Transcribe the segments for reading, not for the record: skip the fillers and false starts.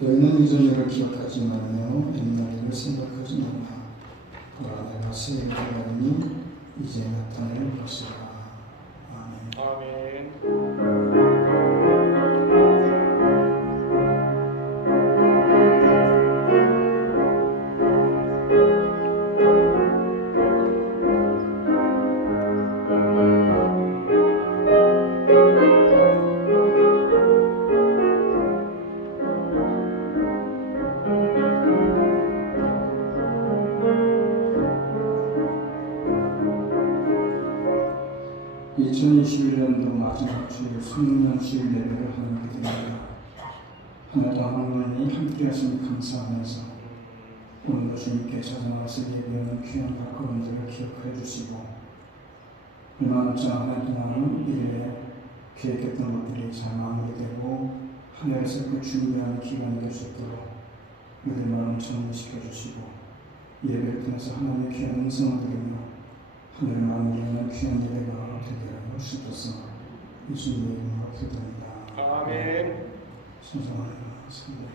너희는 이전일을 기억하지 말며 옛날 일을 생각하지 말라. 보라, 내가 새 일을 하리니 이제 나타낼 것이라. 아멘. 아멘. 2021년도 마지막 주일 수능년 주일 예배를 하는 기도입니다. 한 해 동안 하나님이 함께 하시니 감사하면서 오늘도 주님께 찾아와서 예배하는 귀한 발걸음들을 기억해 주시고 얼마 남지 않은 한 해 동안은 일에 계획했던 것들이 잘 마무리되고 한 해를 새롭게 준비하는 기간이 될 수 있도록 우리들 마음을 정리시켜 주시고 예배를 통해서 하나님의 귀한 음성을 드리며 하늘을 마무리하는 귀한 예배가 되게 하여 주셔서 예수님의 이름으로 기도합니다. 아멘. 순종하는 성도입니다.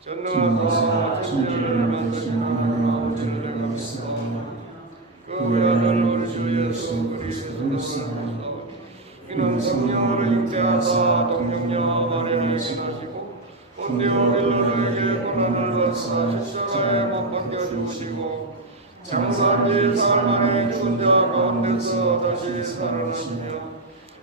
전능하사 천지를 만드신 하나님 아버지를 감사하며 그 외아들 우리 주 예수 그리스도를 믿사오니 이는 성령으로 잉태하사 동정녀 마리아에게 나시고 본디오 빌라도에게 고난을 받사 십자가에 못 박혀 죽으시고 장사한 사흘 만에 죽은 자 가운데서 다시 살아나시며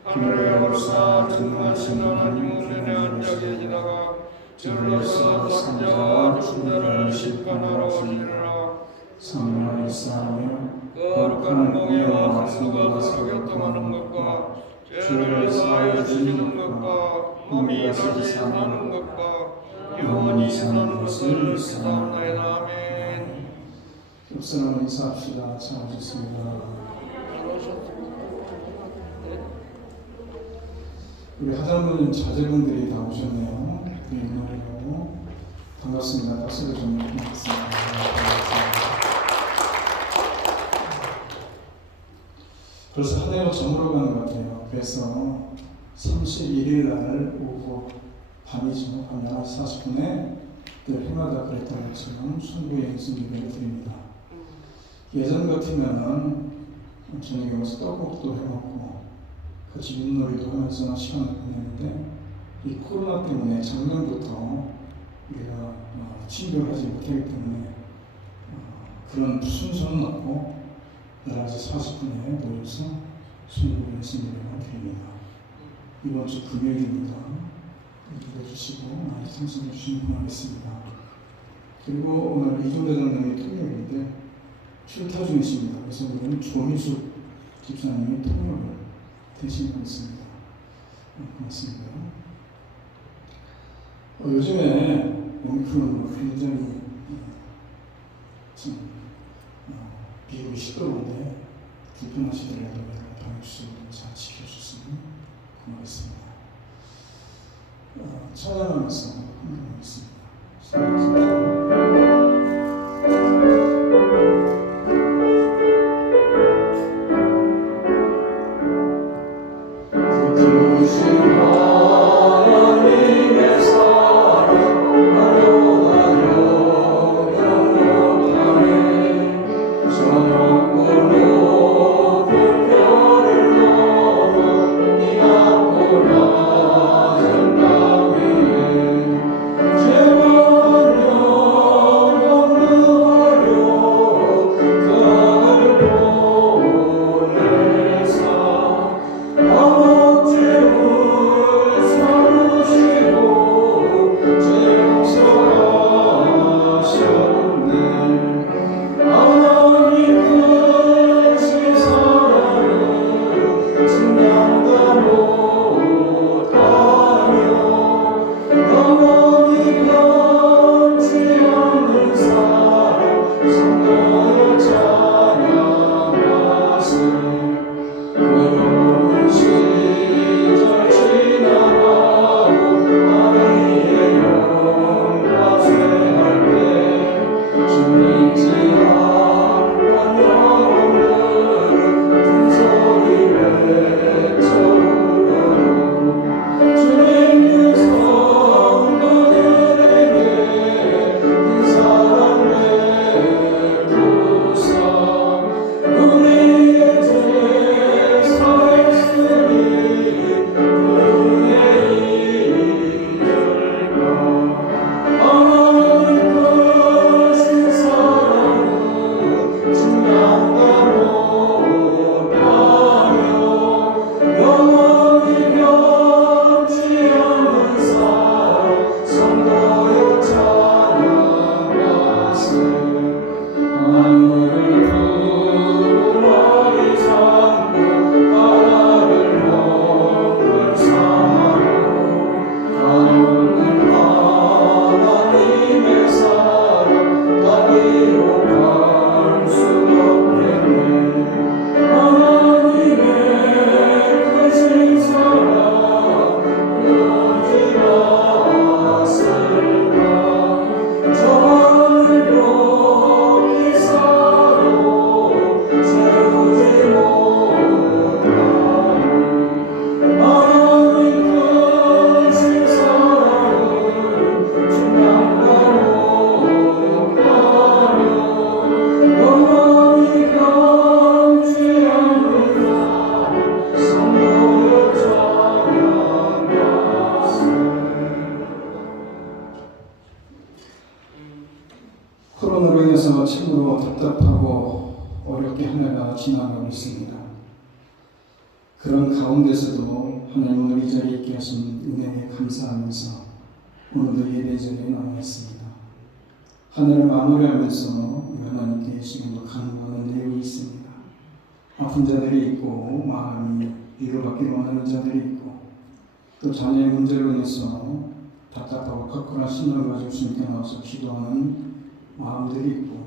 하늘에 오르사 전능하신 하나님 우편에 앉아 계시다가 저로서 산자와 죽은 자를 심판하러 오시리라. 성령을 쌓으며 거룩한 공의와 한수가 서로 교통하는 것과 죄를 사하여 주시는 것과 몸이 다시 사는 것과 영원히 사는 것을 믿사옵나이다. 아멘. 옆사람 인사합시다. 잘하셨습니다. 우리 하자분 자제분들이 다 오셨네요. 오늘도 반갑습니다. 박수를 좀 드리겠습니다. 벌써 한 해가 저물어가는 것 같아요. 그래서 31일 날 오후 밤이죠. 밤 11시 40분에 늘 해마다 그랬던 것처럼 순부 연습 예배를 드립니다. 예전 같으면은 저녁에 와서 떡국도 해먹고 같이 윷놀이도 하면서 시간을 보내는데 이 코로나 때문에 작년부터 우리가 친교를 하지 못하기 때문에 그런 순서는 없고 여러 가지 40분에 모여서 순국의 예수님을 드립니다. 이번 주 금요일입니다. 기도해주시고 많이 참석해 주시면 고맙겠습니다. 그리고 오늘 이종대장님이 통역인데 출타 중이십니다. 그래서 오늘은 조미숙 집사님이 통역을 대신하고 있습니다. 고맙습니다. 요즘에 오미크론으로 굉장히 미국이 시끄러운데 불편하시더라도 방역수칙을 잘 지켜주셨으면 고맙겠습니다. 찬양하면서 함께하겠습니다. 코로나로 인해서 참으로 답답하고 어렵게 한 해가 지나가고 있습니다. 그런 가운데서도 하나님 오늘 이 자리에 있게 하신 은혜에 감사하면서 오늘도 예배 자리에 나와 있습니다. 한 해를 마무리하면서 하나님께 지금도 간구하는 내용이 있습니다. 아픈 자들이 있고 마음이 위로받기를 원하는 자들이 있고 또 자녀의 문제로 인해서 답답하고 컷컷한 신앙을 가지고 주님께 나와서 기도하는 마음들이 있고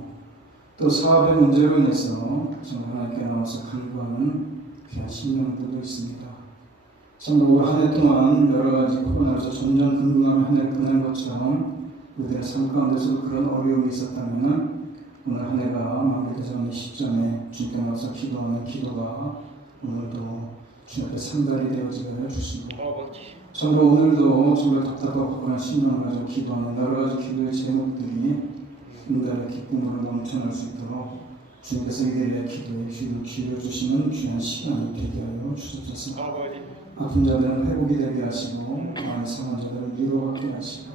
또 사업의 문제로 인해서 정말 하나님께 나와서 간구하는 귀한 심령들도 있습니다. 참으로 한 해 동안 여러 가지 코로나로서 전전긍긍하며 한 해를 보낸 것처럼 우리들의 삶 가운데서도 그런 어려움이 있었다면 오늘 한 해가 마무리되기 전 이 시점에 주님께 나와서 기도하는 기도가 오늘도 주님 앞에 상달이 되어지게 해주시고 참으로 오늘도 정말 답답하고 그런 심령을 가지고 기도하는 여러 가지 기도의 제목들이 인간의 기쁨으로 넘쳐날 수 있도록 주님께서 이들의 기도에 귀를 기울여주시는 귀한 시간이 되게 하여 주옵소서. 아픈 자들은 회복이 되게 하시고 마음이 상한 자들은 위로받게 하시고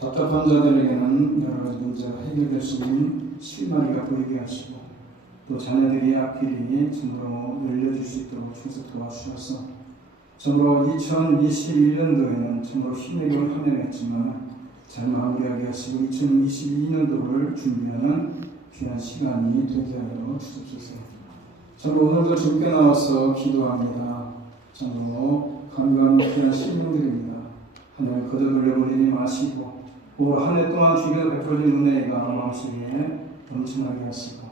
답답한 자들에게는 여러 가지 문제가 해결될 수 있는 실마리가 보이게 하시고 또 자녀들의 앞길이 참으로 열려질 수 있도록 주께서 도와주셔서 참으로 2021년도에는 참으로 힘내고 한 해였지만 잘 마무리하게 하시고 2022년도를 준비하는 귀한 시간이 되게 하여 주옵소서. 참으로 오늘도 주께 나와서 기도합니다. 참으로 간구하는 귀한 시민들입니다. 하나님 거저 돌려버리지 마시고 올 한 해 동안 주께서 베풀어진 은혜가 마음속에 넘쳐나게 하시고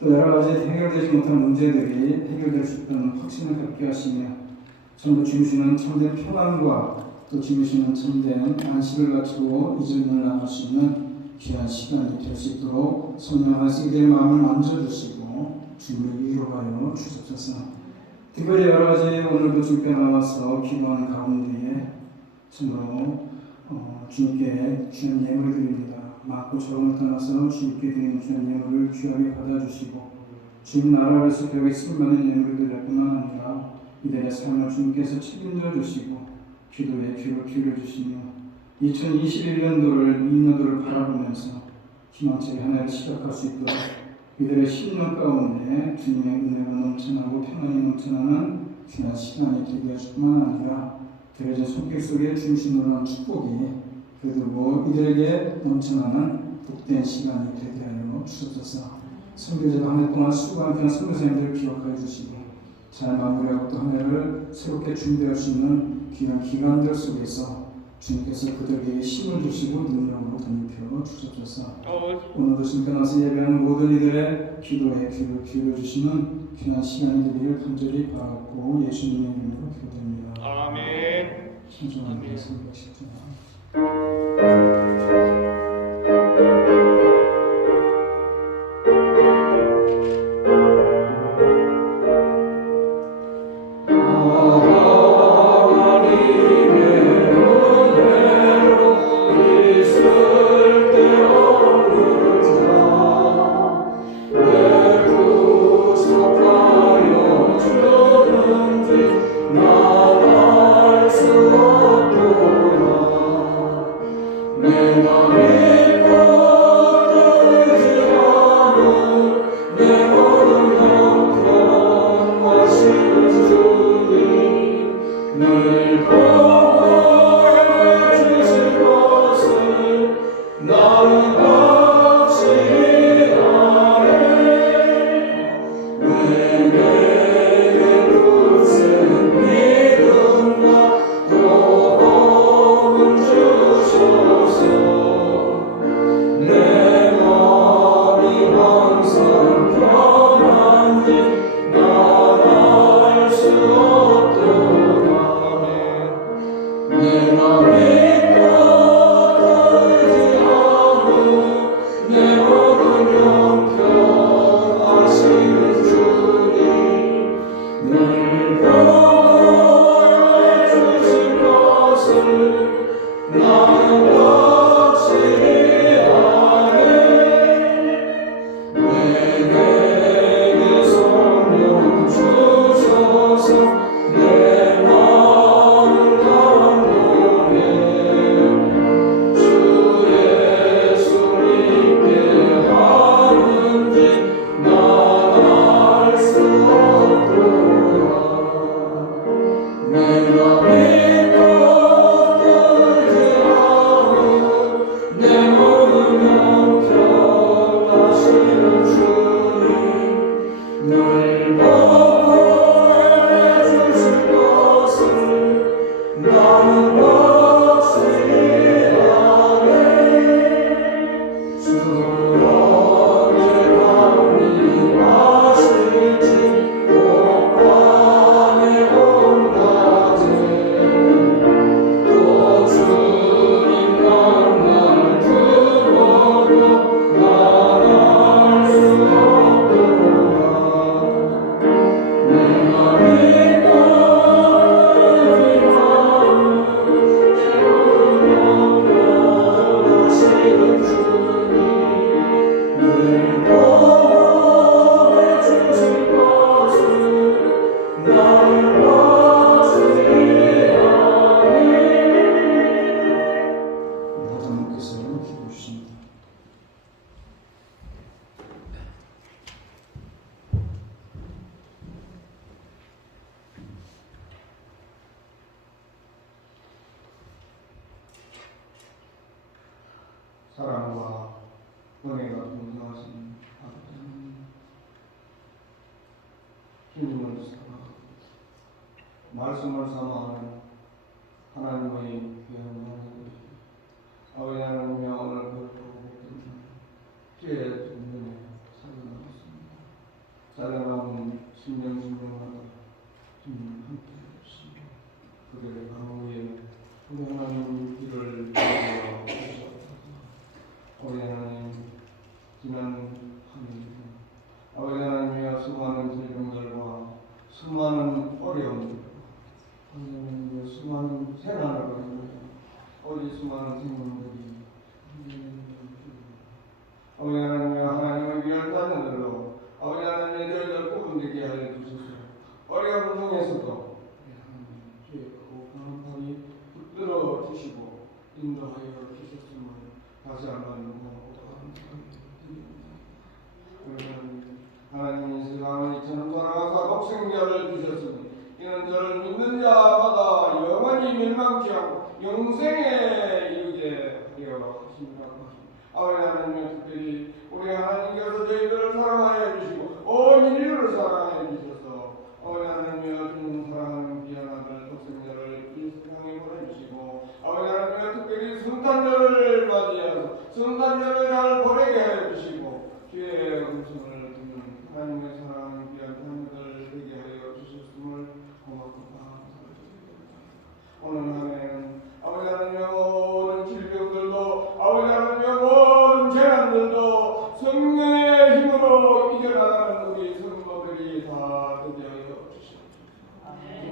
또 여러 가지 해결되지 못한 문제들이 해결될 수 있다는 확신을 갖게 하시며 전부 주시는 참된 평안과 또 주시는 참된 안식을 갖추고 이 질문을 나눌 수 있는 귀한 시간이 될 수 있도록 성령 하나님의 마음을 만져주시고 주님을 위로하여 주옵소서. 특별히 여러 가지 오늘도 주께 나와서 기도하는 가운데에 참으로 주님께 귀한 예물을 드립니다. 많고 적음을 떠나서 주님께 드리는 귀한 예물을 귀하게 받아주시고 주님 나라를 세우기 쓰임받는 예물을 드릴 뿐만 아니라 이들의 삶을 주님께서 책임져 주시고 기도에 귀를 기울여 주시며 2021년도를 이년도를 바라보면서 희망차게 한 해를 시작할 수 있도록 이들의 10년 가운데 주님의 은혜가 넘쳐나고 평안이 넘쳐나는 귀한 시간이 되게 하실 뿐만 아니라 그들의 손길 속에 주님으로 한 축복이 그리고 이들에게 넘쳐나는 복된 시간이 되게 하여 주옵소서. 선교제도 한 해 동안 수고한 귀한 선교사님들을 기억하여 주시고 잘 마무리하고 또 한 해를 새롭게 준비할 수 있는 귀한 기간들 속에서 주님께서 그들에게 힘을 주시고 능력으로 덧입혀 주옵소서. 오늘도 주님께 나서 예배하는 모든 이들의 기도에 귀를 기울여 주시는 귀한 시간이 되기를 간절히 바라고 예수님의 이름으로 기도드립니다. 아멘. 신중한 말씀 하시죠. 내가 사랑과 은혜가 동행하신 주님을 사랑하고 말씀을 삼아하는 하나님의 귀한 하나님, 아버지 하나님의 오늘 그 피해 주님의 살아남았습니다. 살아남은 심령마다 주님 함께 해주시고 그들의 강호에 우리 하나님 길을 인도하여 주시옵소서. 우리 하나님 지난 한 주 아버지 하나님의 수많은 질병들과 수많은 어려움들과 하나님의 수많은 재난으로 인하여 어디 수많은 생명들이 아버지 하나님의 하나님의 위한 자녀들로 아버지 하나님의 저희들 구분되게 하여 주소서. 어려운 중에서도 주의 크고 강한 팔이 붙들어 주시고 인도하여 주셨음을 다시 한번 하나님이 세상을 이처럼 사랑하사 독생자를 주셨으니 이는 저를 믿는 자마다 영원히 멸망치 않고 영생에 이르게 하려 하신다고 하십니다. 아버지 하나님 특별히 우리 하나님께서 저희들을 사랑하여 주시고 온 인류를 사랑하여 주셔서 아버지 하나님의 주님 사랑하는 귀한 아들 독생자를 이 세상에 보내주시고 아버지 하나님의 특별히 성탄절을 맞이해서 성탄절을 잘 보내게 하여 주시고 주의 음성을 듣는 하나님의 사랑하는 귀한 자녀들 되게 하여 주셨음을 고맙고 감사드립니다. 오늘 한 해는 아버지 하나님의 모든 질병들도 아버지 하나님의 모든 재난들도 성령의 힘으로 이겨나가는 우리 성도들이 다 되게 하여 주시옵소서.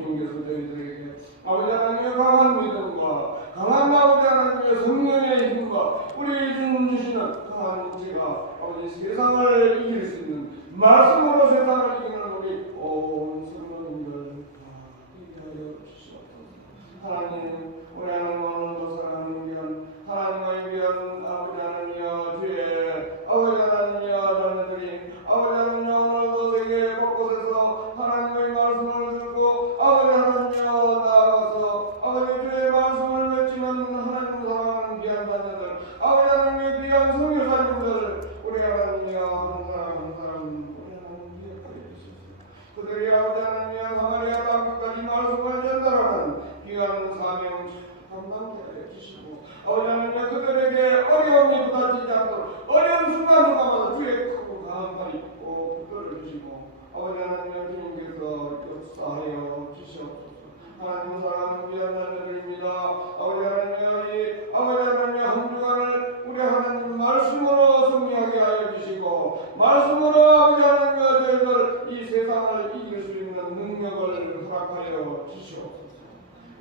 주님께서 저희들에게 아버지 하나님의 강한 믿음과 강한 아버지 하나님의 성령의 힘과 우리 주님 주시는 강한 지혜가 아버지 세상을 이길 수 있는 말씀으로 세상을 이기는 우리 온 성도님들 다 되게 하여 주시옵소서. 하나님 우리 하나님 오늘도 사랑하는 귀한 하나님의 귀한 아버지 하나님이여 주의 아버지 하나님이여 자녀들이 아버지 하나님 오늘도 세계 곳곳에서 하나님의 말씀을 듣고 아버지 하나님이여 나아가서 아버지 주의 말씀을 외치는 하나님 사랑하는 귀한 자녀들 아버지 하나님의 귀한 성교사님들 우리 하나님이여 한 사람 우리 하나님 기억하여 주시옵소서. 그들이 아버지 하나님이여 사마리아 땅 끝까지 말씀을 전달하는 귀한 사명 감당케 하여 주시고 아버지 하나님 그들에게 어려움이 부닥치지 않도록 어려운 순간순간마다 주의 크고 강한 팔이 꼭 붙들어 주시고 아버지 하나님 주님께서 역사하여 주시옵소서. 하나님 사랑하는 귀한 자녀들입니다. 아버지 하나님 아버지 하나님 한 주간을 우리 하나님 말씀으로 승리하게 하여 주시고 말씀으로 아버지 하나님 저희들 이 세상을 이길 수 있는 능력을 허락하여 주시옵소서.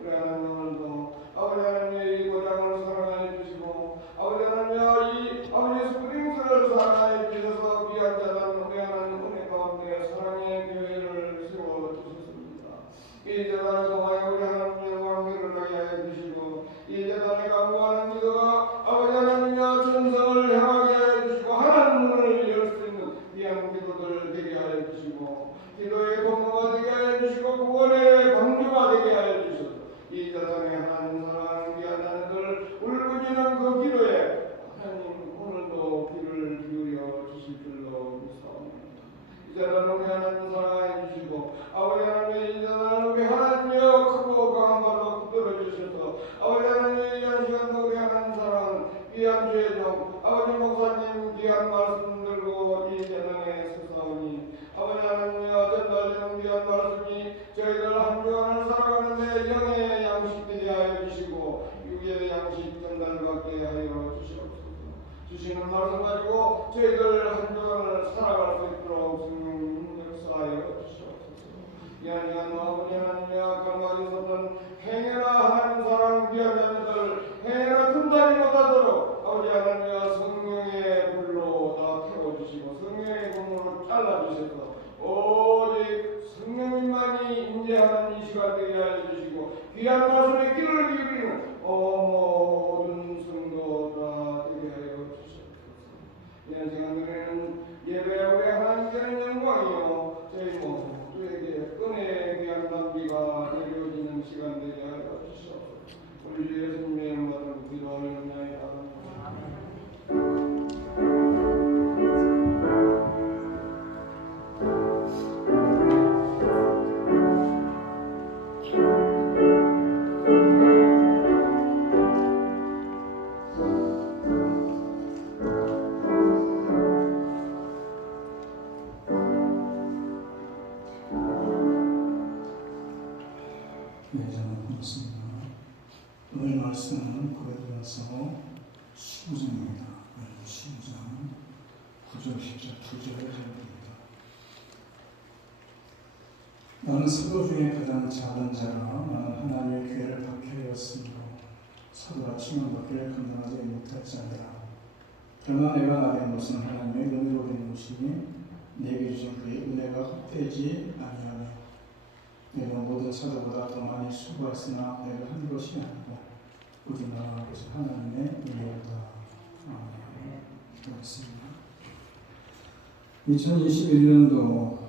우리 하나님 오늘도 아버지 하나님의 이 고장을 사랑하여 주시고 아버지 하나님 이 아버지 스프링스를 사랑하여 주셔서 귀한 자단 우리 하나님 은혜 가운데 사랑의 교회를 세워 주셨습니다. 이 재단을 통하여 우리 하나님의 왕기를 하게 하여 주시고 이 재단에 강구하는 기도가 아버지 하나님의 전성을 향하게 하여 주시고 하나님 문을 열 수 있는 귀한 기도들 되게 하여 주시고 기도의 동무가 되게 하여 주시고 구원의 방주가 되게 하여 주시고 이 재단에 하나님 사랑하는 귀한 자녀들 울부짖는 그 기도에 하나님 오늘도 귀를 기울여 주실 줄로 믿사옵니다. 이 재단 우리 하나님 사랑해 주시고 아버지 하나님 이 재단 우리 하나님이여 크고 강한 발로 붙들어 주셔서 아버지 하나님 이한 시간도 우리 하나님 사랑하는 귀한 주의 종 아버지 목사님 귀한 말씀 들고 이 재단에 서사오니 아버지 하나님이여 전달되는 귀한 말씀이 저희들 한 주간을 살아가는데 영의 양식 되게 하여 주시고 육의 양식 전달받게 하여 주시옵소서. 주시는 말씀 가지고 저희들 한 주간을 살아갈 수 있도록 성령 역사하여 주시옵소서. 귀한 시간 아버지 하나님의 아까 말했었던 행여나 하나님 사랑 귀한 자녀들 행여나 틈타지 못하도록 아버지 하나님의 성령의 불로 다 태워주시고 성령의 공으로 잘라주셔서 오직 성령님만이 임재하는 이 시간 되게 하여 주시고 귀한 말씀에 귀를 기울이는 모든 성도 다 되게 하여 주시옵소서. 이한 시간에는 예배 우리 하나님께는 영광이요 저희 모두에게 은혜의 귀한 단비가 내려지는 시간 되게 하여 주시옵소서. 우리 주 예수님의 이름 받들고 기도하옵나이다. 2절을 읽습니다. 나는 사도 중에 가장 작은 자라 나는 하나님의 괴를 박해하였으므로 사도라 칭함받기를 감당하지 못할 자니라. 그러나 내가 나된 것은 하나님의 은혜로 된 것이니 내게 주신 그의 은혜가 헛되지 아니하며 내가 모든 사도보다 더 많이 수고했으나 내가 한 것이 아니고 오직 나와 계신 하나님의 은혜로다. 그렇습니다. 2021년도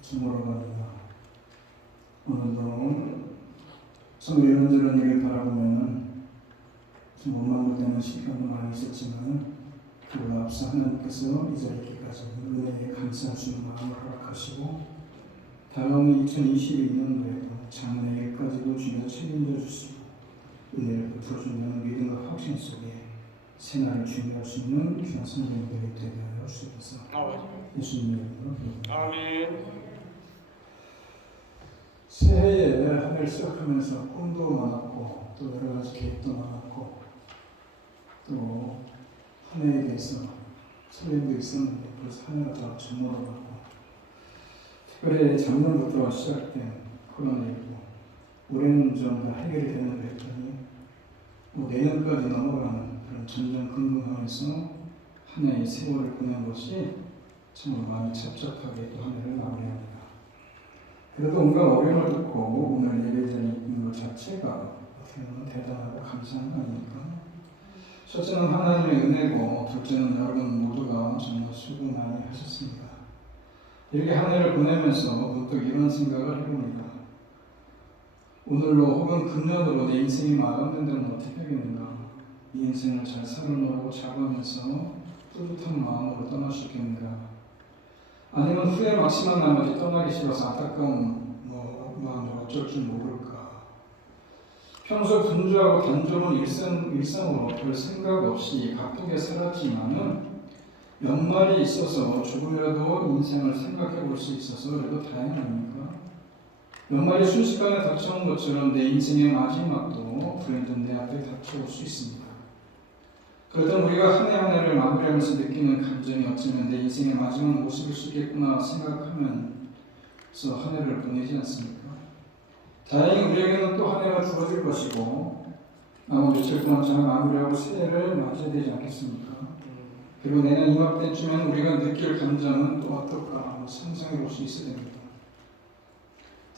주물어갑니다. 오늘도 참 이런저런 일을 바라보면 좀 원망되는 시간도 많이 있었지만 그보다 앞서 하나님께서 이 자리에 있기까지 은혜에 감사하시는 마음을 허락하시고 다가오는 2022년도에도 장래일까지도 주님께서 책임져 주시고 은혜를 베풀어준다는 믿음과 확신 속에 생활을 준비할 수 있는 귀한 성도님들이 되게 하여 주옵소서. 예수님의 이름으로 기도합니다. 아멘. 새해에 한 해를 시작하면서 꿈도 많았고 또 여러 가지 계획도 많았고 또 한 해에 대해서 설렘도 있었는데 벌써 한 해가 다 저물어가고 특별히 작년부터 시작된 코로나19 올해는 좀 다 해결이 되는 것 같더니 내년까지 넘어가는 그런 전전긍긍하면서 한 해의 세월을 보낸 것이 정말 마음이 찹찹하게 또 한 해를 마무리합니다. 그래도 온갖 어려움을 듣고 오늘 예배자리에 있는 것 자체가 어떻게 보면 대단하고 감사한 거 아닙니까? 첫째는 하나님의 은혜고 둘째는 여러분 모두가 정말 수고 많이 하셨습니다. 이렇게 한 해를 보내면서 문득 이런 생각을 해봅니다. 오늘로 혹은 금년으로 내 인생이 마감된다면 어떻게 하겠는가? 이 인생을 잘 살아놓으라고 자부하면서 뿌듯한 마음으로 떠날 수 있겠는가? 아니면 후회 막심한 나머지 떠나기 싫어서 안타까운 마음으로 어쩔 줄 모를까? 평소 분주하고 단조로운 일상으로 별 생각 없이 바쁘게 살았지만은 연말이 있어서 조금이라도 인생을 생각해 볼 수 있어서 그래도 다행 아닙니까? 연말이 순식간에 닥쳐온 것처럼 내 인생의 마지막도 불현듯 내 앞에 닥쳐올 수 있습니다. 그렇다면 우리가 한 해 한 해를 마무리하면서 느끼는 감정이 어쩌면 내 인생의 마지막 모습일 수 있겠구나 생각하면서 한 해를 보내지 않습니까? 다행히 우리에게는 또 한 해가 주어질 것이고 남은 며칠 동안 잘 마무리하고 새해를 맞이해야 되지 않겠습니까? 그리고 내년 이맘때쯤엔 우리가 느낄 감정은 또 어떨까 상상해 볼 수 있어야 됩니다.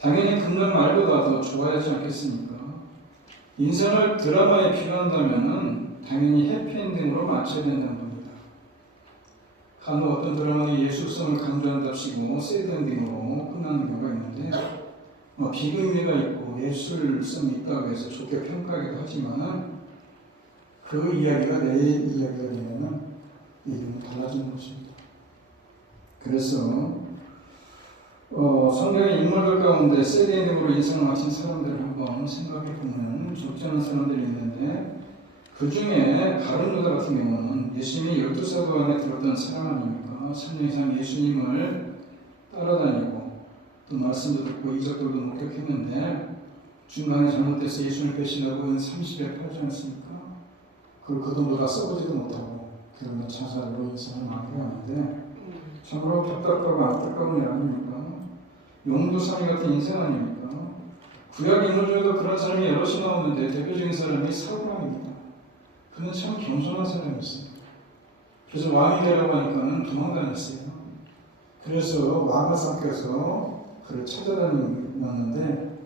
당연히 금년 말보다 더 좋아야지 않겠습니까? 인생을 드라마에 비유한다면 당연히 해피엔딩으로 마쳐야 된다는 겁니다. 간혹 어떤 드라마는 예술성을 강조한답시고 새드엔딩으로 끝나는 경우가 있는데 비극미가 있고 예술성이 있다고 해서 좋게 평가하기도 하지만 그 이야기가 내 이야기가 되면 이름은 달라지는 것입니다. 그래서 성경의 인물들 가운데 새드엔딩으로 인생을 마친 사람들을 한번 생각해 보면 적잖은 사람들이 있는데 그 중에 가룟 유다 같은 경우는 예수님이 12사도 안에 들었던 사람 아닙니까? 3년 이상 예수님을 따라다니고 또 말씀도 듣고 이적들도 목격했는데 중간에 잘못돼서 예수님을 배신하고 30에 팔지 않습니까? 그걸 그 돈도 다 써보지도 못하고 그러면 자살로 인생을 마무리하는데 참으로 답답하고 안타까운 일 아닙니까? 용두사미 같은 인생 아닙니까? 구약 인물 중에도 그런 사람이 여럿이 나오는데 대표적인 사람이 사울왕입니다. 그는 참 겸손한 사람이었어요. 그래서 왕이 되라고 하니까는 도망다녔어요. 그래서 왕을 삼켜서 그를 찾아다녔는데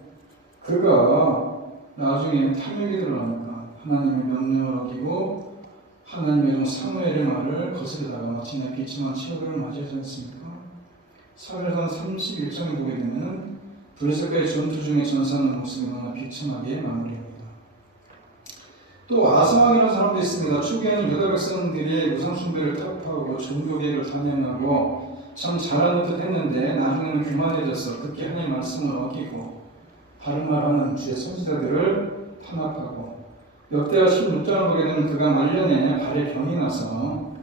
그가 나중에 탐욕이 들어가니까 하나님의 명령을 어기고 하나님의 사무엘의 말을 거스르다가 마침내 비참한 치욕을 맞이하지 않습니까? 사무엘상 31장에 보게 되면 블레셋과의 전투 중에 전사하는 모습이 너무나 비참하게 마무리합니다. 또 아사왕이라는 사람도 있습니다. 초기에는 유다 백성들이 우상숭배를 타협하고 종교개혁을 단행하고 참 잘하는 듯 했는데 나중에는 교만해져서 그렇게 하나님의 말씀을 어기고 바른 말하는 주의 선지자들을 탄압하고 역대하 16장을 보게 되면 그가 말년에 발에 병이 나서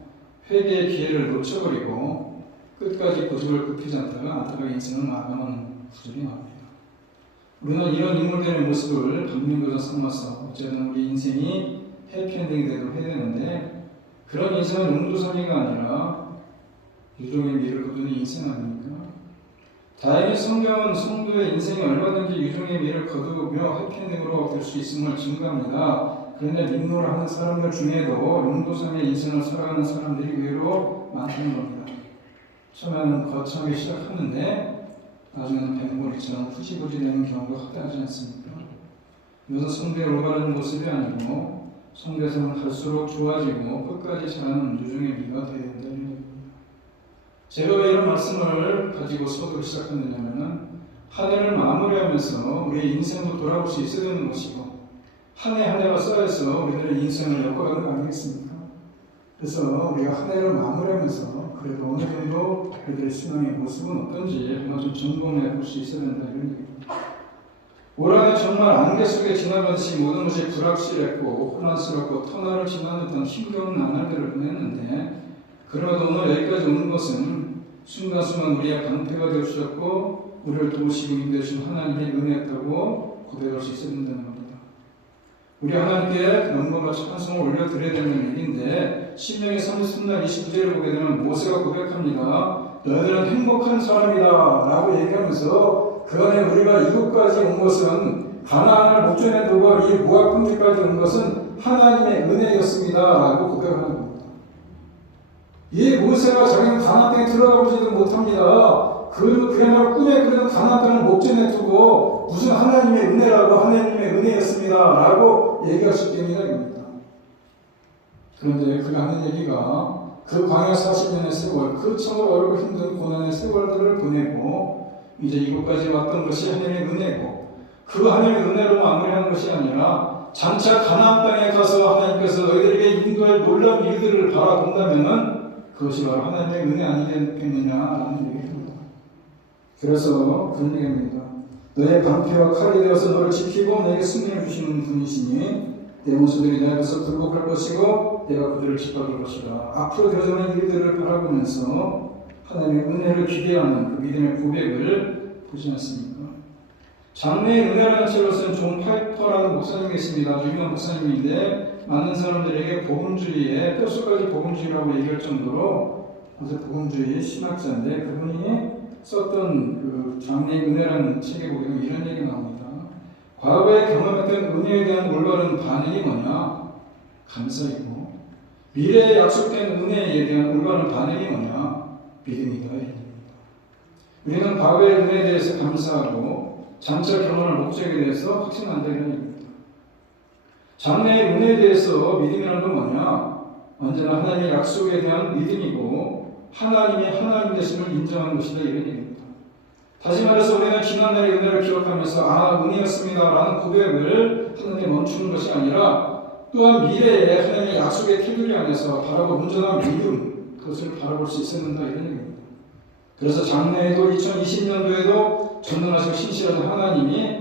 회개의 기회를 놓쳐버리고 끝까지 고집을 굽히지 않다가 안타깝게 인생을 마감하는 구절이 나옵니다. 우리는 이런 인물들의 모습을 반면교사 삼아서 어쨌든 우리 인생이 해피엔딩이 되도록 해야 되는데 그런 인생은 용두사미가 아니라 유종의 미를 거두는 인생 아닙니까? 다행히 성경은 성도의 인생이 얼마든지 유종의 미를 거두며 해피엔딩으로 될 수 있음을 증거합니다. 그런데 림노를 하는 사람들 중에도 용도상의 인생을 살아가는 사람들이 의외로 많다는 겁니다. 처음에는 거창하게 시작하는데 나중에는 뱀고리처럼 후지부지 되는 경우가 확대하지 않습니까? 이것은 성도의 올바른 모습이 아니고 성도에서는 갈수록 좋아지고 끝까지 자라는 유종의 미가 되어야 된다는 얘기입니다. 제가 왜 이런 말씀을 가지고 서두를 시작했느냐면 한 해를 마무리하면서 우리의 인생도 돌아볼 수 있어야 되는 것이고 한 해 한 해가 쌓여서 우리들의 인생을 엮어가는 거 아니겠습니까? 그래서 우리가 한 해를 마무리하면서 그래도 어느 정도 우리들의 신앙의 모습은 어떤지 한번 좀 점검해 볼 수 있어야 된다 이런 얘기입니다. 올 한 해 정말 안개 속에 지나가듯이 모든 것이 불확실했고 혼란스럽고 터널을 지나는 듯한 힘겨운 나날들을 보냈는데 그럼에도 오늘 여기까지 온 것은 순간순간 우리의 방패가 되어주셨고 우리를 도우시고 인도해주신 하나님의 은혜였다고 고백할 수 있어야 된다는 겁니다. 우리 하나님께 영광과 찬송을 올려드려야 되는 일인데 신명기 33장 29절을 보게 되면 모세가 고백합니다. 너희들은 행복한 사람이다 라고 얘기하면서 그 안에 우리가 이곳까지 온 것은 가나안을 목전에 두고 이 모압 평지까지 온 것은 하나님의 은혜였습니다 라고 고백하는 겁니다. 이 모세가 자기는 가나안 땅에 들어가 보지도 못합니다. 그야말로 꿈에 그리던 가나안 땅을 목전에 두고 무슨 하나님의 은혜라고 하나님의 은혜였습니다 라고 얘기할 수 있겠느냐 입니다. 그런데 그가 하는 얘기가 그 광야 40년의 세월, 그 참으로 어렵고 힘든 고난의 세월들을 보내고 이제 이곳까지 왔던 것이 하나님의 은혜고 그 하나님의 은혜로 마무리하는 것이 아니라 장차 가나안 땅에 가서 하나님께서 너희들에게 인도할 놀라운 일들을 바라본다면은 그것이 바로 하나님의 은혜 아니겠느냐라는 얘기입니다. 그래서 그런 얘기입니다. 너의 방패와 칼이 되어서 너를 지키고 너에게 승리를 주시는 분이시니 내 원수들이 내 앞에서 굴복할 것이고 내가 그들을 짓밟을 것이다. 앞으로 되어지는 일들을 바라보면서 하나님의 은혜를 기대하는 그 믿음의 고백을 보지 않습니까? 장래의 은혜라는 책을 쓴 존 파이퍼라는 목사님이 계십니다. 유명한 목사님인데 많은 사람들에게 복음주의의 뼛속까지 복음주의라고 얘기할 정도로 아주 복음주의 신학자인데 그분이 썼던 그 장래의 은혜라는 책에 보게 되면 이런 얘기가 나옵니다. 과거에 경험했던 은혜에 대한 올바른 반응이 뭐냐? 감사이고 미래에 약속된 은혜에 대한 올바른 반응이 뭐냐? 믿음이다. 우리는 과거의 은혜에 대해서 감사하고 장차 경험할 목적에 대해서 확신한다 이런 얘기입니다. 장래의 은혜에 대해서 믿음이라는 건 뭐냐? 언제나 하나님의 약속에 대한 믿음이고 하나님이 하나님 되심을 인정하는 것이다 이런 얘기입니다. 다시 말해서 우리는 지난날의 은혜를 기억하면서 은혜였습니다 라는 고백을 하는데 멈추는 것이 아니라 또한 미래에 하나님의 약속의 테두리 안에서 바라볼 온전한 믿음 그것을 바라볼 수 있어야 된다 이런 얘기입니다. 그래서 장래에도 2020년도에도 전능하시고 신실하신 하나님이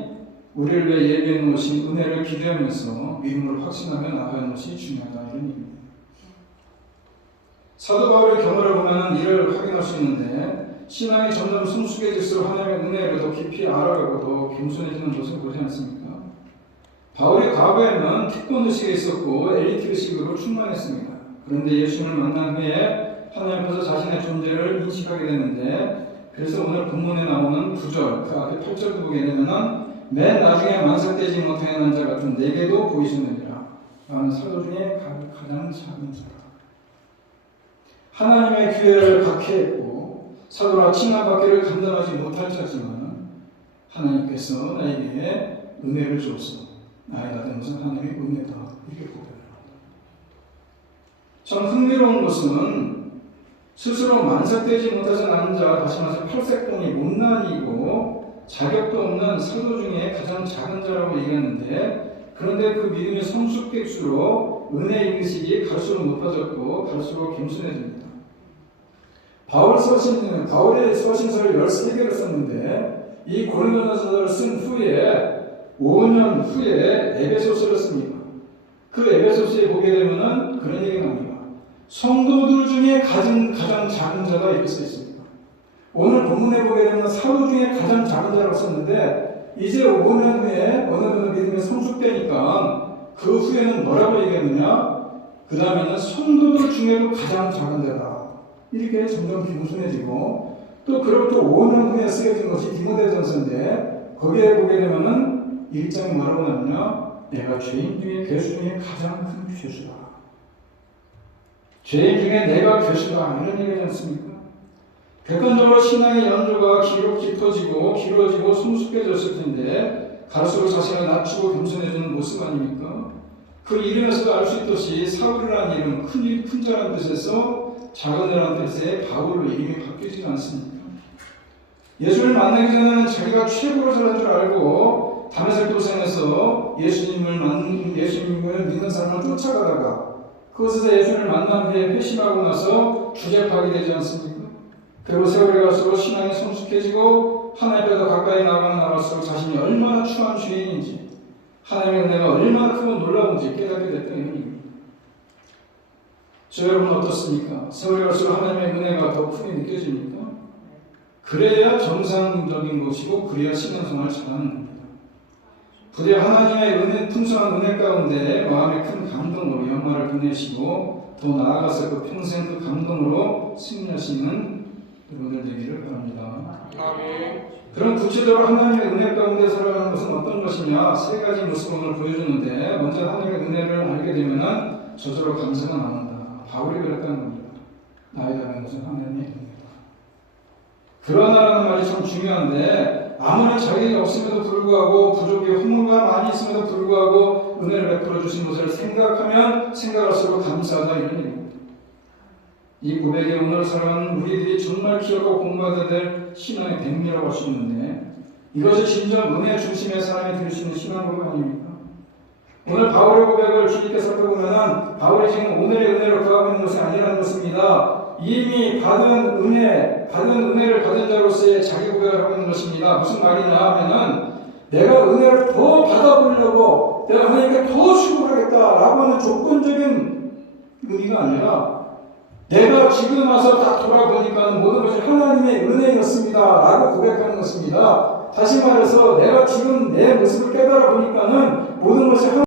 우리를 위해 예비해 놓으신 은혜를 기대하면서 믿음으로 확신하며 나가는 것이 중요하다 이런 얘기입니다. 사도 바울의 경험을 보면 이를 확인할 수 있는데 신앙이 점점 성숙해질수록 하나님의 은혜를 더 깊이 알아가고 더 겸손해지는 것을 보지 않습니까? 바울이 과거에는 특권의식이 있었고 엘리트의식으로 충만했습니다. 그런데 예수님을 만난 후에 하나님 앞에서 자신의 존재를 인식하게 되는데 그래서 오늘 본문에 나오는 9절 그 앞에 8절도 보게 되면 맨 나중에 만삭되지 못하는 자 같은 내게도 보이시느니라 라는 사도 중에 가장 작은 자라. 하나님의 기회를 박해했고 사도라 칭함받기를 감당하지 못할 자지만 하나님께서 나에게 은혜를 주어서 나이가 된 것은 하나님의 은혜다 이렇게 고백을 합니다. 참 흥미로운 것은 스스로 만삭되지 못해서 나는 자 다시 말해서 팔색동이 못난이고 자격도 없는 사도 중에 가장 작은 자라고 얘기했는데 그런데 그 믿음이 성숙될수록 은혜의 의식이 갈수록 높아졌고 갈수록 겸손해집니다. 바울의 서신서를 13개를 썼는데 이 고린도전서를 쓴 후에 5년 후에 에베소서를 씁니다. 그 에베소서에 보게 되면은 그런 얘기가 나옵니다. 성도들 중에 가장 작은 자가 이렇게 써 있습니다. 오늘 본문에 보게 되면 사도 중에 가장 작은 자라고 썼는데 이제 5년 후에 어느 정도 믿음이 성숙되니까 그 후에는 뭐라고 얘기했느냐? 그 다음에는 성도들 중에도 가장 작은 자다. 이렇게 점점 겸손해지고 또 그로부터 5년 후에 쓰여진 것이 디모데전서인데 거기에 보게 되면은 1장이 뭐라고 나오냐? 내가 죄인 중에 괴수 중에 가장 큰 괴수다. 죄인 중에 내가 괴수다. 이런 얘기하지 않습니까? 객관적으로 신앙의 연조가 깊어지고 길어지고 성숙해졌을 텐데 갈수록 자신을 낮추고 겸손해지는 모습 아닙니까? 그 이름에서도 알 수 있듯이 사울이라는 이름, 큰 자라는 뜻에서 작은 자라는 뜻의 바울로 이름이 바뀌지 않습니까? 예수를 만나기 전에는 자기가 최고로 잘한 줄 알고 다메섹 도상에서 예수님을 믿는 사람을 쫓아가다가 그곳에서 예수를 만난 뒤에 회심하고 나서 주접하게 되지 않습니까? 그리고 세월이 갈수록 신앙이 성숙해지고 하나님 앞에 더 가까이 나갈수록 자신이 얼마나 추한 죄인인지 하나님의 은혜가 얼마나 크고 놀라운지 깨닫게 됐던 일입니다. 저 여러분 어떻습니까? 세월이 갈수록 하나님의 은혜가 더 크게 느껴집니까? 그래야 정상적인 것이고 그래야 신앙생활을 잘하는 겁니다. 부디 하나님의 은혜, 풍성한 은혜 가운데 마음의 큰 감동으로 영광을 보내시고 더 나아가서 그 평생 그 감동으로 승리하시는 여러분들 되기를 바랍니다. 아멘. 그럼 구체적으로 하나님의 은혜 가운데 살아가는 것은 어떤 것이냐? 세 가지 모습을 오늘 보여주는데 먼저 하나님의 은혜를 알게 되면 저절로 감사가 나온다. 바울이 그랬다는 겁니다. 나에 대한 것은 하나님의 은혜다. 그러나라는 말이 참 중요한데 아무리 자격이 없음에도 불구하고 부족이 허물과 많이 있음에도 불구하고 은혜를 베풀어 주신 것을 생각하면 생각할수록 감사하다 이런 얘기입니다. 이 고백에 오늘 살아가는 우리들이 정말 기억하고 공부해야 될 신앙의 백미라고 할 수 있는데 이것이 진정 은혜 중심의 사람이 될 수 있는 신앙 고백 아닙니까? 오늘 바울의 고백을 주의 깊게 살펴보면 바울이 지금 오늘의 은혜를 구하고 있는 것이 아니라는 것입니다. 이미 받은 은혜를 받은 자로서의 자기 고백을 하고 있는 것입니다. 무슨 말이냐 하면은 내가 은혜를 더 받아보려고 내가 하나님께 더 수고하겠다라고 하는 조건적인 의미가 아니라 내가 지금 와서 딱 돌아보니까 모든 것이 하나님의 은혜였습니다 라고 고백하는 것입니다. 다시 말해서 내가 지금 내 모습을 깨달아 보니까는 모든 것이